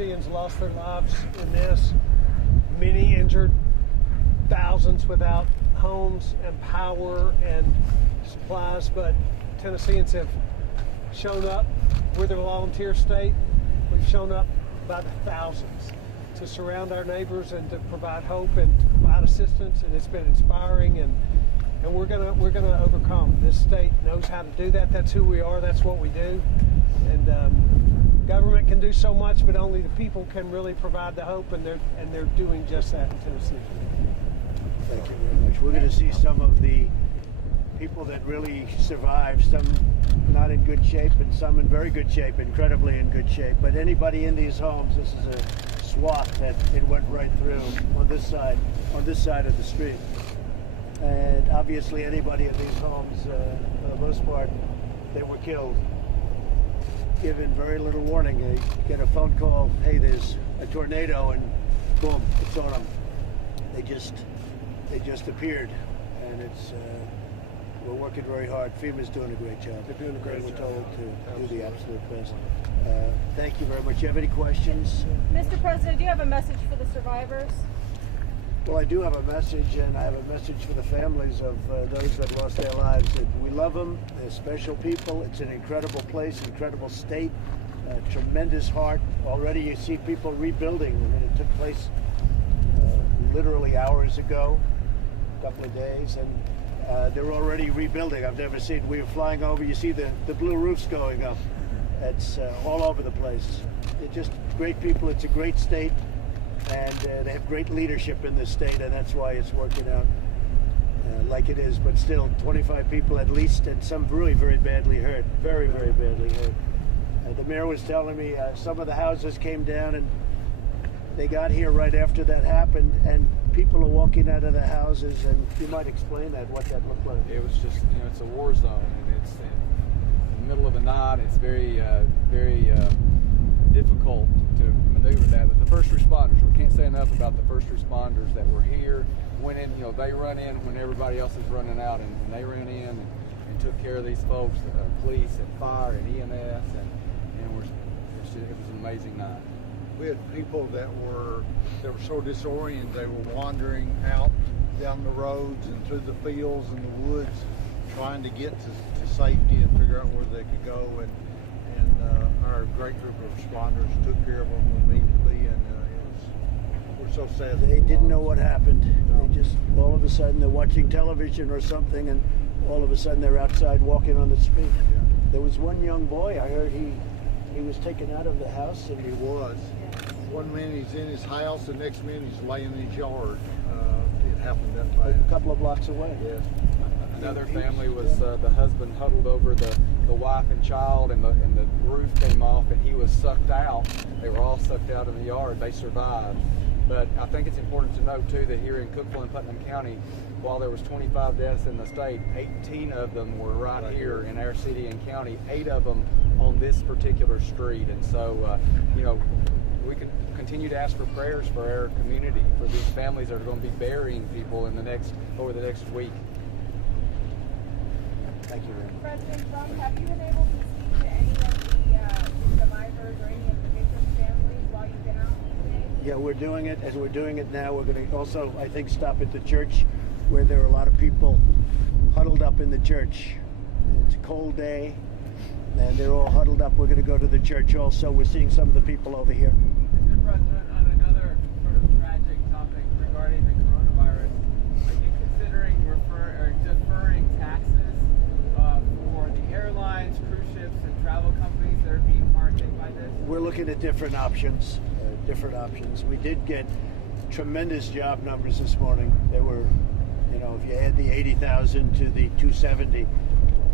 Tennesseans lost their lives in this. Many injured, thousands without homes and power and supplies, but Tennesseans have shown up. We're the volunteer state. We've shown up by the thousands to surround our neighbors and to provide hope and to provide assistance, and it's been inspiring, and we're gonna overcome. This state knows how to do that. That's who we are. That's what we do. And government can do so much, but only the people can really provide the hope, and they're doing just that in Tennessee. Thank you very much. We're going to see some of the people that really survived, some not in good shape and some in very good shape, incredibly in good shape. But anybody in these homes, this is a swath that it went right through on this side of the street. And obviously anybody in these homes, for the most part, they were killed. Given very little warning. You get a phone call, hey, there's a tornado, and boom, it's on them. They just appeared, and we're working very hard. FEMA's doing a great job. They're doing a great job. We're told to do the absolute best. Absolutely. Thank you very much. You have any questions? Mr. President, do you have a message for the survivors? Well, I do have a message, and I have a message for the families of those that lost their lives. That we love them. They're special people. It's an incredible place, incredible state, tremendous heart. Already you see people rebuilding. I mean, it took place literally hours ago, a couple of days, and they're already rebuilding. I've never seen, we were flying over, you see the blue roofs going up. It's all over the place. They're just great people. It's a great state. And they have great leadership in this state, and that's why it's working out like it is. But still, 25 people at least, and some really very badly hurt. Very, very badly hurt. The mayor was telling me some of the houses came down, and they got here right after that happened, and people are walking out of the houses, and you might explain that, what that looked like. It was just, it's a war zone, and it's in the middle of the night. It's very, very difficult to maneuver that. But the first responders, we can't say enough about the first responders that were here, went in, they run in when everybody else is running out, and they ran in and took care of these folks, police and fire and EMS, and it was an amazing night. We had people that were so disoriented. They were wandering out down the roads and through the fields and the woods, trying to get to safety and figure out where they could go. And our great group of responders took care of them immediately, and we're so sad. They didn't know what happened. No. They just, all of a sudden, they're watching television or something, and all of a sudden they're outside walking on the street. Yeah. There was one young boy, I heard he was taken out of the house. And He was. One minute he's in his house, the next minute he's laying in his yard. It happened that fast. a couple of blocks away. Yes. Another family was the husband huddled over the wife and child, and the roof came off, and he was sucked out. They were all sucked out of the yard. They survived. But I think it's important to note too that here in Cookeville and Putnam County, while there was 25 deaths in the state, 18 of them were right here in our city and county. 8 of them on this particular street, and so we can continue to ask for prayers for our community, for these families that are going to be burying people over the next week. Thank you, Ray. President Trump, have you been able to speak to any of the survivors or any of the victims' families while you've been out today? Yeah, we're doing it. As we're doing it now, we're going to also, I think, stop at the church where there are a lot of people huddled up in the church. It's a cold day, and they're all huddled up. We're going to go to the church also. We're seeing some of the people over here. Mr. President, on another sort of tragic topic regarding the coronavirus, are you considering deferring taxes for the airlines, cruise ships, and travel companies that are being hard hit by this? We're looking at different options. We did get tremendous job numbers this morning. They were, if you add the 80,000 to the 270,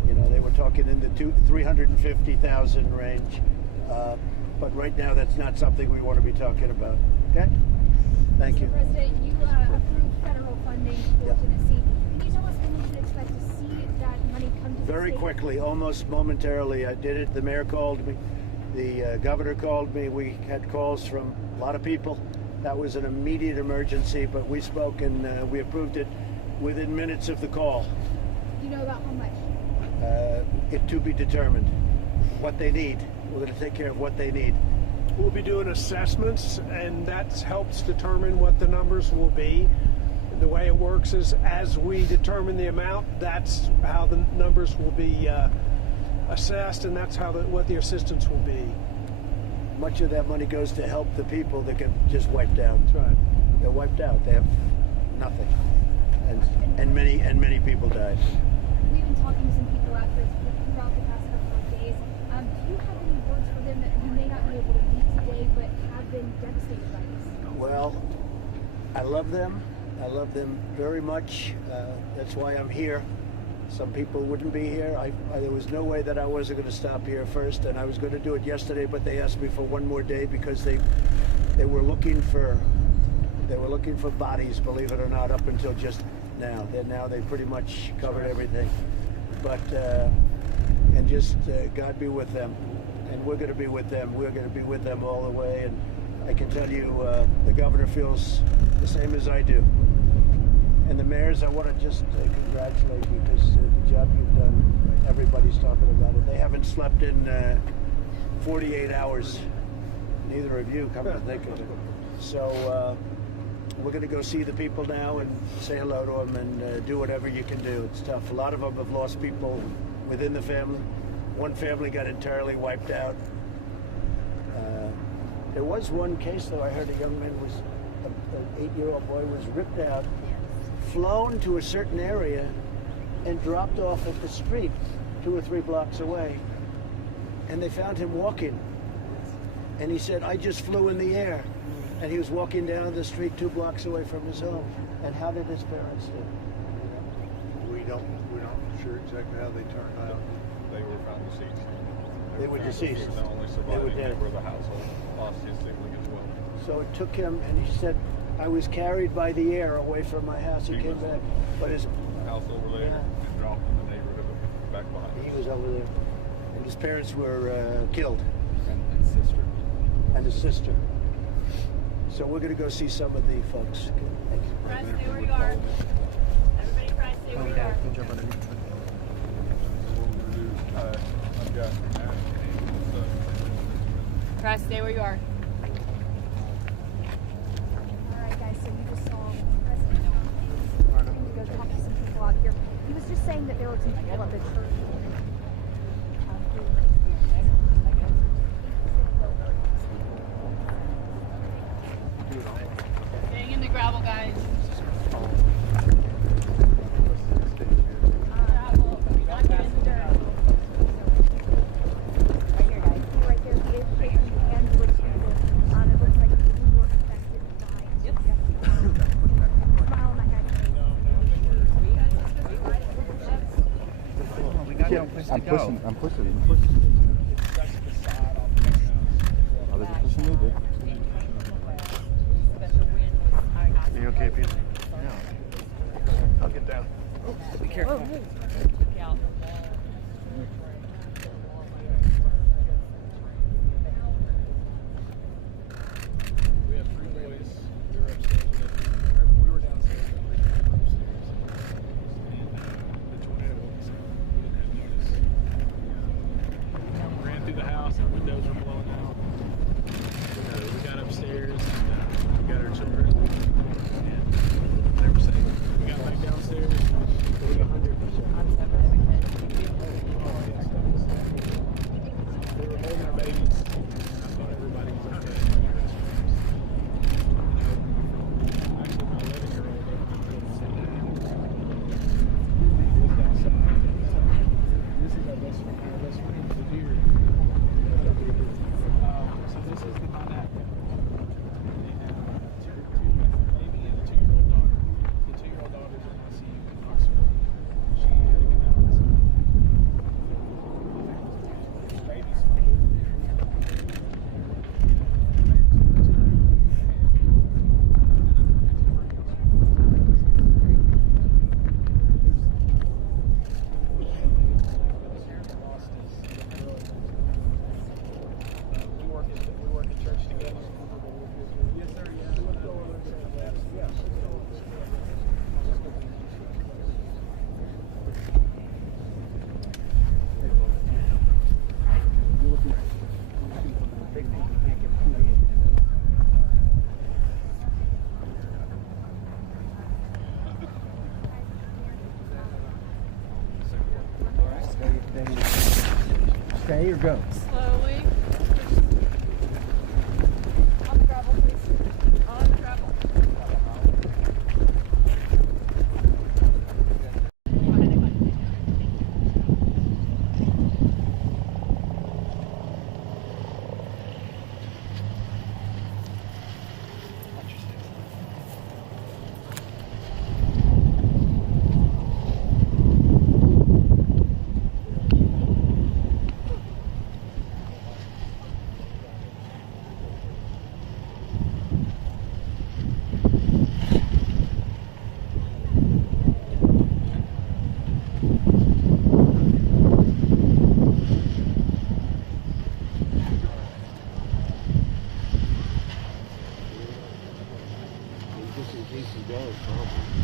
they were talking in the 350,000 range. But right now, that's not something we want to be talking about. Okay? Thank you. Mr. President, you approved federal funding for Tennessee. Can you tell us when we should expect to see that money come to the Very state? quickly, almost momentarily. I did it. The mayor called me. The governor called me. We had calls from a lot of people. That was an immediate emergency, but we spoke and we approved it within minutes of the call. Do you know about how much? It to be determined. What they need. We're going to take care of what they need. we'll be doing assessments, and that helps determine what the numbers will be. And the way it works is, as we determine the amount, that's how the numbers will be assessed, and that's how what the assistance will be. Much of that money goes to help the people that get just wiped out. That's right. They're wiped out. They have nothing, and many people died. We've been talking to some people out there throughout the past couple of days. Do you have any words for them that you may not be able to meet today, but have been devastated by this? Well, I love them. I love them very much. That's why I'm here. Some people wouldn't be here. There was no way that I wasn't going to stop here first, and I was going to do it yesterday, but they asked me for one more day because they were looking for bodies, believe it or not, up until just now. Now they pretty much covered everything. But and just God be with them, and we're going to be with them. We're going to be with them all the way, and I can tell you the governor feels the same as I do. And the mayors, I want to just congratulate you because the job you've done, everybody's talking about it. They haven't slept in 48 hours. Neither of you, come to think of it. So we're going to go see the people now and say hello to them and do whatever you can do. It's tough. A lot of them have lost people within the family. One family got entirely wiped out. There was one case, though, I heard a young man was, an 8-year-old boy was ripped out, flown to a certain area, and dropped off at the street 2 or 3 blocks away. And they found him walking. And he said, I just flew in the air. And he was walking down the street 2 blocks away from his home. And how did his parents do? We're not sure exactly how they turned out. They were found deceased. They were deceased. He was the only They were surviving dead. member of the household. Lost his sibling as well. So it took him, and he said, I was carried by the air away from my house. He He came was- back, but his House over there Yeah. and dropped in the neighborhood back behind he us. was over there, and his parents were killed, And sister. and his sister. So we're going to go see some of the folks. Thank you. Press, stay where you are. Everybody press, stay where you are. I've got Press, stay where you are. All right, guys, so you just saw President Trump and you go talk to some people out here. He was just saying that there were some people at the church. Staying in the gravel, guys. Not get in the dirt. Right here, guys. Right there, he is shaking hands with people. It looks like people were affected by it. Yep. Smile on that guy's face. We got no place to go. I'm pushing. Oh, there's a pushing me, dude. Are you okay, Peter? No. I'll get down. Be careful. We have 3 boys. We were upstairs. We were downstairs. We were upstairs. And the tornado woke us up. We didn't have notice. We ran through the house. Our windows were blowing out. We got upstairs. And, we got our children. And they were safe. We got back downstairs. We were 100%. go. Slowly. On the gravel, please. On the gravel. Just in case he does, probably.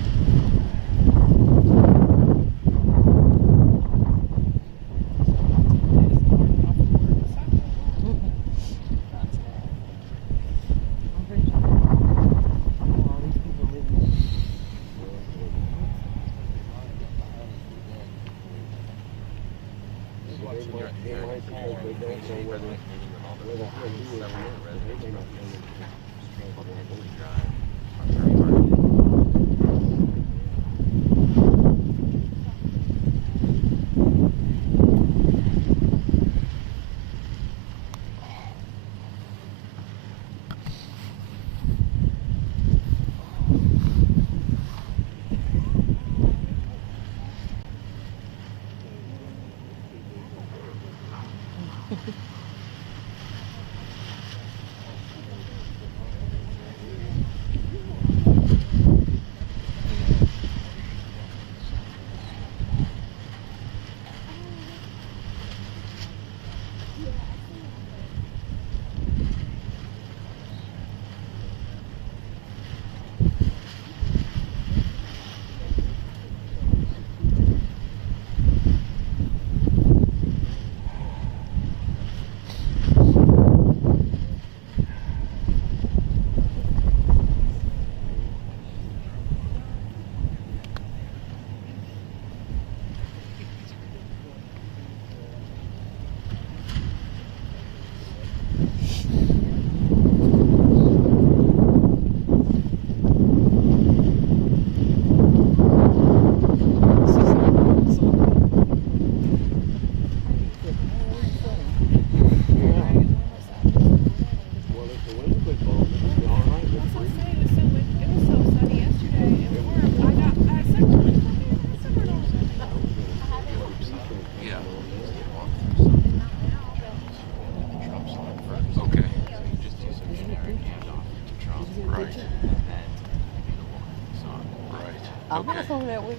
I'm not over that way.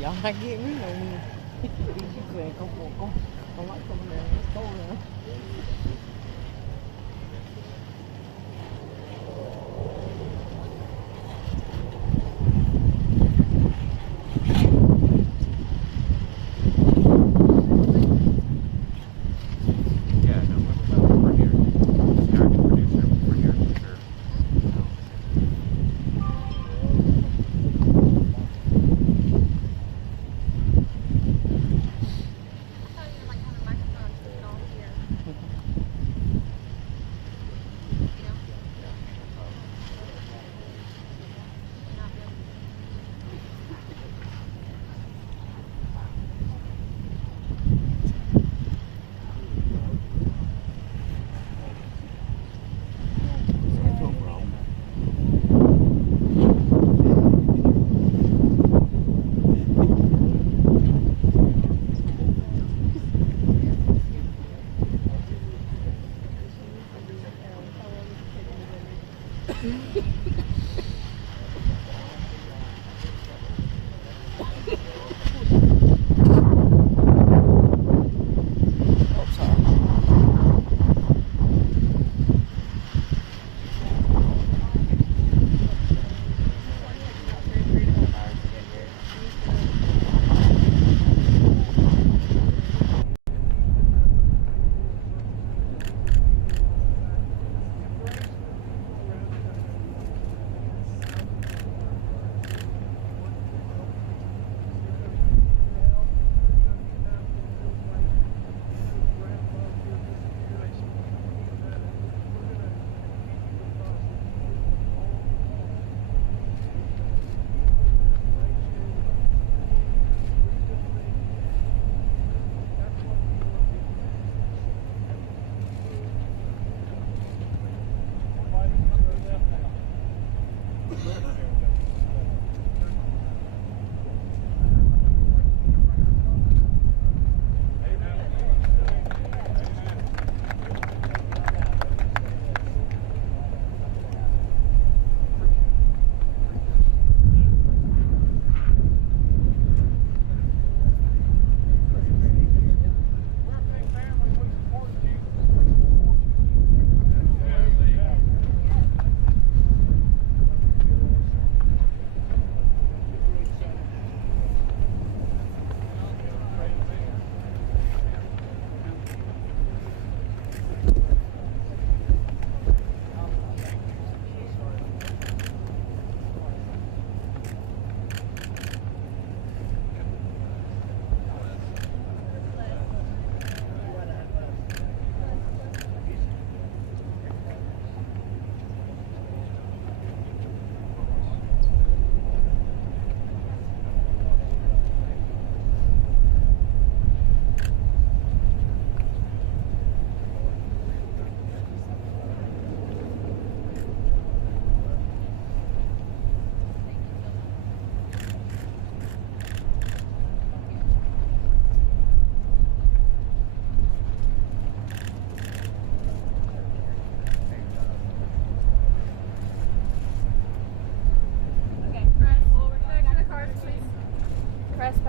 Y'all not getting me no more. You saying, come on. I like coming down. Let's go now.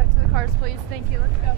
back to the cars, please. Thank you. Let's go.